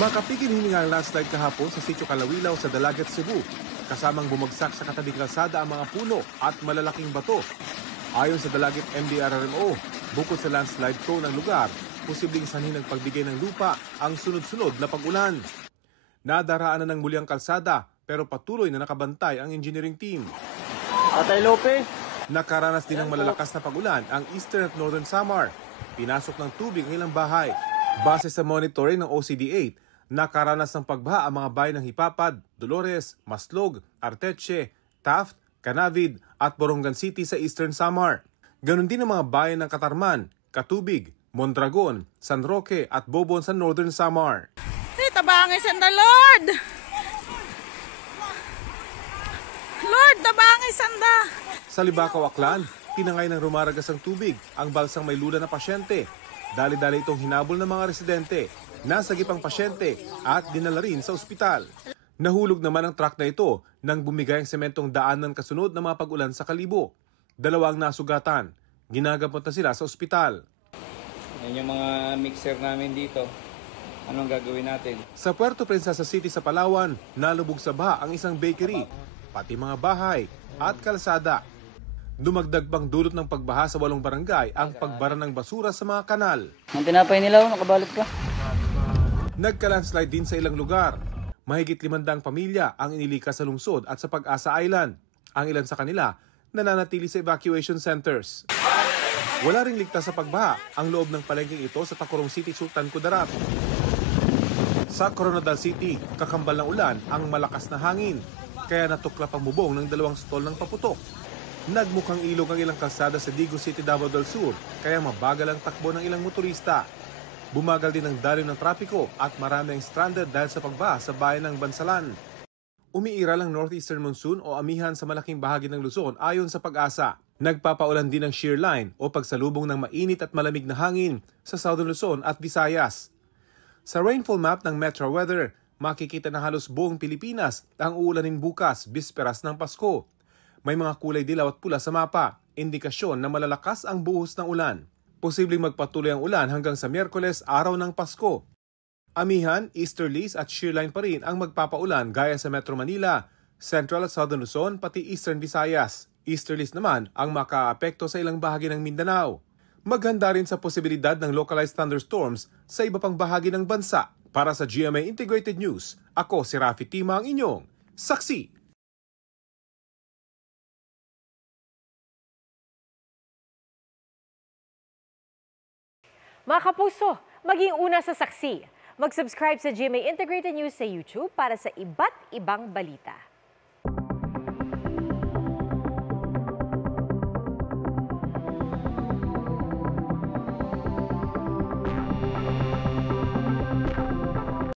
Makapigil hininga ang landslide kahapon sa Sitio Calawilaw sa Dalagat, Cebu. Kasamang bumagsak sa katabing kalsada ang mga puno at malalaking bato. Ayon sa Dalagat MDRRMO, bukod sa landslide prone ng lugar, posibleng sanhin ng pagbigay ng lupa ang sunod-sunod na pag-ulan. Nadaraanan ng muli ang kalsada pero patuloy na nakabantay ang engineering team. Atay Lopez. Nakaranas din ng malalakas na pag-ulan ang Eastern at Northern Samar. Pinasok ng tubig ang ilang bahay. Base sa monitoring ng OCD8, nakaranas ng pagbaha ang mga bayan ng Hipapad, Dolores, Maslog, Arteche, Taft, Canavid at Borongan City sa Eastern Samar. Ganon din ang mga bayan ng Katarman, Katubig, Mondragon, San Roque at Bobon sa Northern Samar. Tabangin sanda, Lord! Lord, tabangin sanda! Sa Libacao, Aklan, tinangay ng rumaragas ang tubig ang balsang may lula na pasyente. Dali-dali itong hinabol ng mga residente, nasagip ang pasyente at dinala rin sa ospital. Nahulog naman ang truck na ito nang bumigay ang sementong daanan kasunod ng mga pag-ulan sa Kalibo. 2 nasugatan. Ginagamot na sila sa ospital. Yan yung mga mixer namin dito. Anong gagawin natin? Sa Puerto Princesa City sa Palawan, nalubog sa baha ang isang bakery, pati mga bahay at kalsada. Dumagdag pang dulot ng pagbaha sa 8 barangay ang pagbara ng basura sa mga kanal. Ang tinapay nila, nakabalot ka. Nagka-landslide din sa ilang lugar. Mahigit 500 pamilya ang inilikas sa lungsod at sa Pag-asa Island. Ang ilan sa kanila nananatili sa evacuation centers. Wala ring ligtas sa pagbaha ang loob ng palengking ito sa Tacurong City, Sultan Kudarat. Sa Coronadal City, kakambal ng ulan ang malakas na hangin, kaya natuklap ang bubong ng 2 stall ng paputok. Nagmukhang ilog ang ilang kalsada sa Digo City, Davao del Sur, kaya mabagal ang takbo ng ilang motorista. Bumagal din ang daloy ng trapiko at marami ang stranded dahil sa pagbaha sa bayan ng Bansalan. Umiiral ang northeastern monsoon o amihan sa malaking bahagi ng Luzon ayon sa Pag-asa. Nagpapaulan din ng shear line o pagsalubong ng mainit at malamig na hangin sa Southern Luzon at Visayas. Sa rainfall map ng Metro Weather, makikita na halos buong Pilipinas ang uulanin bukas, bisperas ng Pasko. May mga kulay dilaw at pula sa mapa, indikasyon na malalakas ang buhos ng ulan. Posibleng magpatuloy ang ulan hanggang sa Miyerkules, araw ng Pasko. Amihan, easterlies at shearline pa rin ang magpapaulan gaya sa Metro Manila, Central at Southern Luzon, pati Eastern Visayas. Easterlies naman ang makaapekto sa ilang bahagi ng Mindanao. Maghanda rin sa posibilidad ng localized thunderstorms sa iba pang bahagi ng bansa. Para sa GMA Integrated News, ako si Rafi Tima, ang inyong saksi. Mga kapuso, maging una sa saksi. Mag-subscribe sa GMA Integrated News sa YouTube para sa iba't ibang balita.